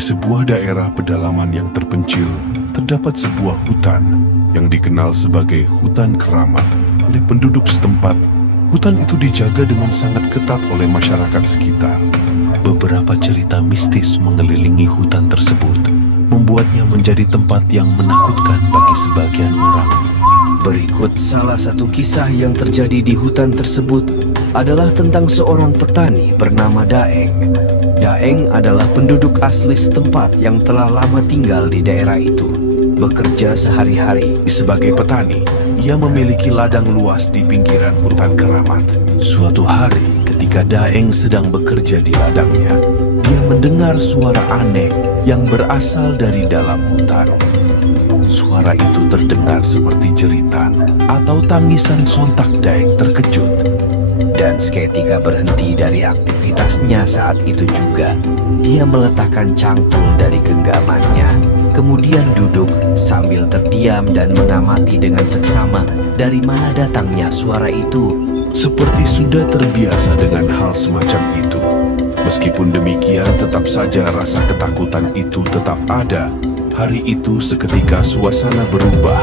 sebuah daerah pedalaman yang terpencil, terdapat sebuah hutan yang dikenal sebagai hutan keramat oleh penduduk setempat. Hutan itu dijaga dengan sangat ketat oleh masyarakat sekitar. Beberapa cerita mistis mengelilingi hutan tersebut, membuatnya menjadi tempat yang menakutkan bagi sebagian orang. Berikut salah satu kisah yang terjadi di hutan tersebut adalah tentang seorang petani bernama Daeng. Daeng adalah penduduk asli setempat yang telah lama tinggal di daerah itu. Bekerja sehari-hari Sebagai petani, ia memiliki ladang luas di pinggiran hutan keramat. Suatu hari, ketika Daeng sedang bekerja di ladangnya, dia mendengar suara aneh yang berasal dari dalam hutan. Suara itu terdengar seperti jeritan atau tangisan. Sontak Daeng terkejut. dan seketika berhenti dari aktivitasnya. Saat itu juga dia meletakkan cangkul dari genggamannya, kemudian duduk sambil terdiam dan mengamati dengan seksama dari mana datangnya suara itu. Seperti sudah terbiasa dengan hal semacam itu. Meskipun demikian, tetap saja rasa ketakutan itu tetap ada. Hari itu seketika suasana berubah.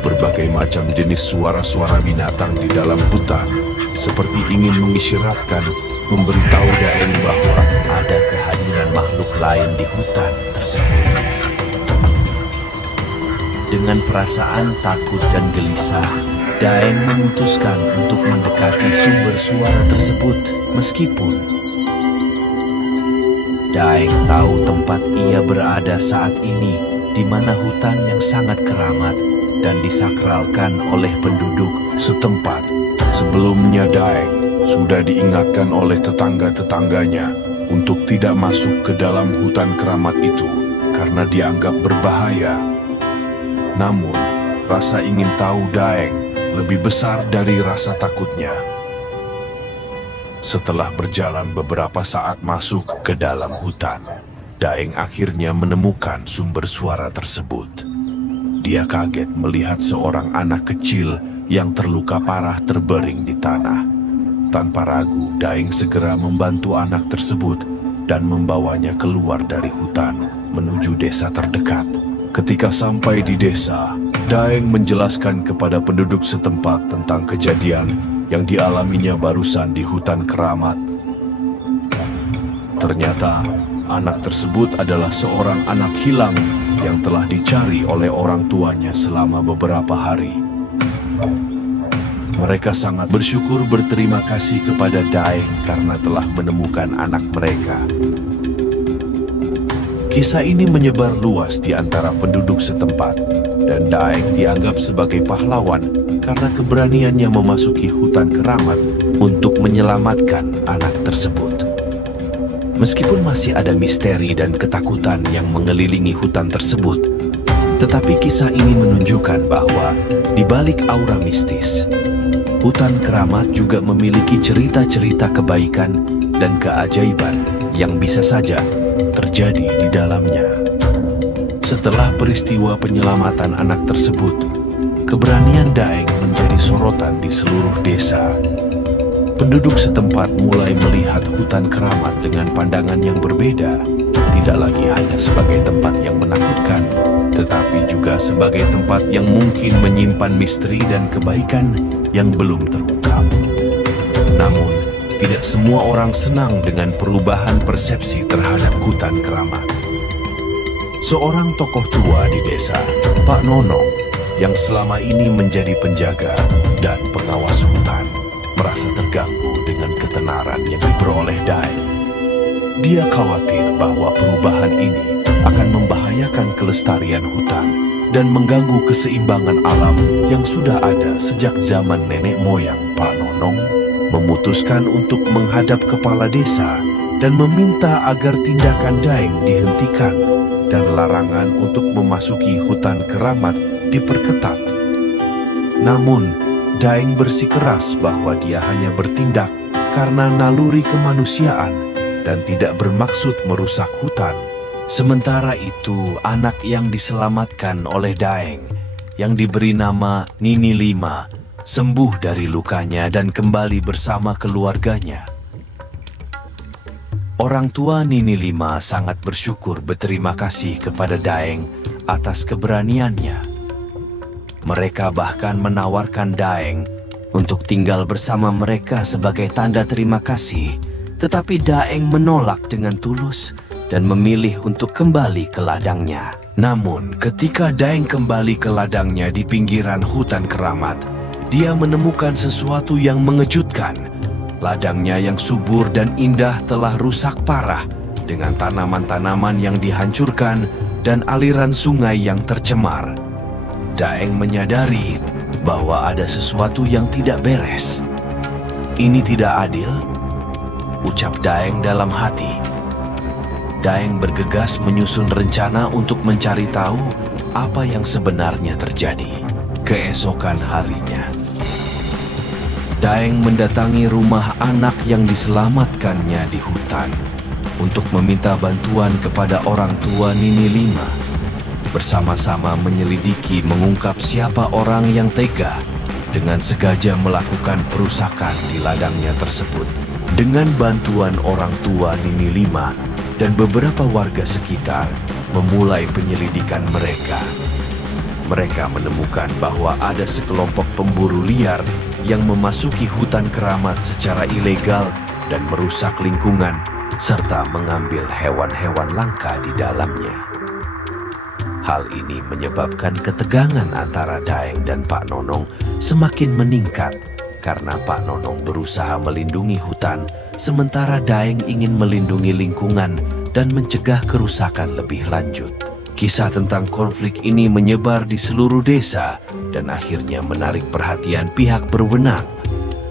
Berbagai macam jenis suara-suara binatang di dalam hutan, seperti ingin mengisyaratkan, memberitahu Daeng bahwa Ada kehadiran makhluk lain di hutan tersebut. Dengan perasaan takut dan gelisah, Daeng memutuskan untuk mendekati sumber suara tersebut. Meskipun Daeng tahu tempat ia berada saat ini, di mana hutan yang sangat keramat dan disakralkan oleh penduduk setempat. Sebelumnya Daeng sudah diingatkan oleh tetangga-tetangganya untuk tidak masuk ke dalam hutan keramat itu karena dianggap berbahaya. Namun, rasa ingin tahu Daeng lebih besar dari rasa takutnya. Setelah berjalan beberapa saat masuk ke dalam hutan, Daeng akhirnya menemukan sumber suara tersebut. Dia kaget melihat seorang anak kecil yang terluka parah terbaring di tanah. Tanpa ragu, Daeng segera membantu anak tersebut dan membawanya keluar dari hutan menuju desa terdekat. Ketika sampai di desa, Daeng menjelaskan kepada penduduk setempat tentang kejadian yang dialaminya barusan di hutan keramat. Ternyata, anak tersebut adalah seorang anak hilang yang telah dicari oleh orang tuanya selama beberapa hari. Mereka sangat bersyukur berterima kasih kepada Daeng karena telah menemukan anak mereka. Kisah ini menyebar luas di antara penduduk setempat, dan Daeng dianggap sebagai pahlawan karena keberaniannya memasuki hutan keramat untuk menyelamatkan anak tersebut. Meskipun masih ada misteri dan ketakutan yang mengelilingi hutan tersebut, tetapi kisah ini menunjukkan bahwa di balik aura mistis, hutan keramat juga memiliki cerita-cerita kebaikan dan keajaiban yang bisa saja terjadi di dalamnya. Setelah peristiwa penyelamatan anak tersebut, keberanian Daeng menjadi sorotan di seluruh desa. Penduduk setempat mulai melihat hutan keramat dengan pandangan yang berbeda, tidak lagi hanya sebagai tempat yang menakutkan, tetapi juga sebagai tempat yang mungkin menyimpan misteri dan kebaikan yang belum terungkap. Namun, tidak semua orang senang dengan perubahan persepsi terhadap hutan keramat. Seorang tokoh tua di desa, Pak Nonong, yang selama ini menjadi penjaga dan pengawas hutan, merasa terganggu dengan ketenaran yang diperoleh Daeng. Dia khawatir bahwa perubahan ini akan membahayakan kelestarian hutan dan mengganggu keseimbangan alam yang sudah ada sejak zaman nenek moyang. Pak Nonong memutuskan untuk menghadap kepala desa dan meminta agar tindakan Daeng dihentikan dan larangan untuk memasuki hutan keramat diperketat. Namun, Daeng bersikeras bahwa dia hanya bertindak karena naluri kemanusiaan dan tidak bermaksud merusak hutan. Sementara itu, anak yang diselamatkan oleh Daeng, yang diberi nama Nini Lima, sembuh dari lukanya dan kembali bersama keluarganya. Orang tua Nini Lima sangat bersyukur berterima kasih kepada Daeng atas keberaniannya. Mereka bahkan menawarkan Daeng untuk tinggal bersama mereka sebagai tanda terima kasih, tetapi Daeng menolak dengan tulus dan memilih untuk kembali ke ladangnya. Namun, ketika Daeng kembali ke ladangnya di pinggiran hutan keramat, dia menemukan sesuatu yang mengejutkan. Ladangnya yang subur dan indah telah rusak parah dengan tanaman-tanaman yang dihancurkan dan aliran sungai yang tercemar. Daeng menyadari bahwa ada sesuatu yang tidak beres. Ini tidak adil, ucap Daeng dalam hati. Daeng bergegas menyusun rencana untuk mencari tahu apa yang sebenarnya terjadi. Keesokan harinya, Daeng mendatangi rumah anak yang diselamatkannya di hutan untuk meminta bantuan kepada orang tua Nini Lima. Bersama-sama menyelidiki mengungkap siapa orang yang tega dengan sengaja melakukan perusakan di ladangnya tersebut. Dengan bantuan orang tua Nini Lima dan beberapa warga sekitar memulai penyelidikan mereka. Mereka menemukan bahwa ada sekelompok pemburu liar yang memasuki hutan keramat secara ilegal dan merusak lingkungan serta mengambil hewan-hewan langka di dalamnya. Hal ini menyebabkan ketegangan antara Daeng dan Pak Nonong semakin meningkat karena Pak Nonong berusaha melindungi hutan sementara Daeng ingin melindungi lingkungan dan mencegah kerusakan lebih lanjut. Kisah tentang konflik ini menyebar di seluruh desa dan akhirnya menarik perhatian pihak berwenang.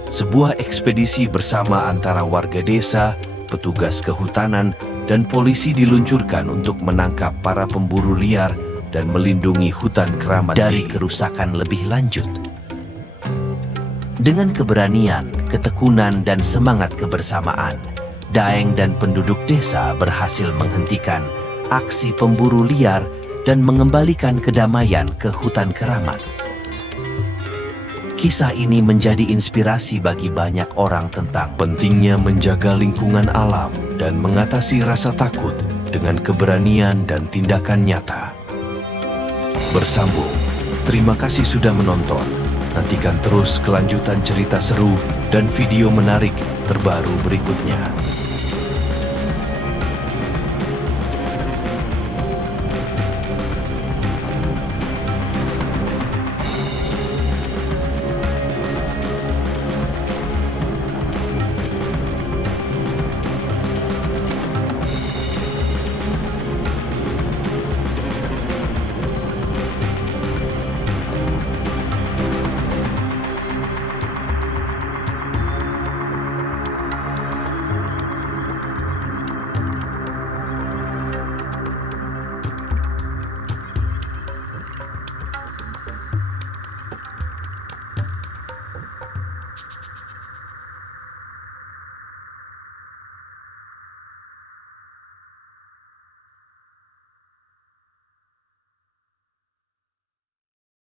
Sebuah ekspedisi bersama antara warga desa, petugas kehutanan, dan polisi diluncurkan untuk menangkap para pemburu liar dan melindungi hutan keramat dari kerusakan lebih lanjut. Dengan keberanian, ketekunan, dan semangat kebersamaan, Daeng dan penduduk desa berhasil menghentikan aksi pemburu liar dan mengembalikan kedamaian ke hutan keramat. Kisah ini menjadi inspirasi bagi banyak orang tentang pentingnya menjaga lingkungan alam dan mengatasi rasa takut dengan keberanian dan tindakan nyata. Bersambung, terima kasih sudah menonton. Nantikan terus kelanjutan cerita seru dan video menarik terbaru berikutnya.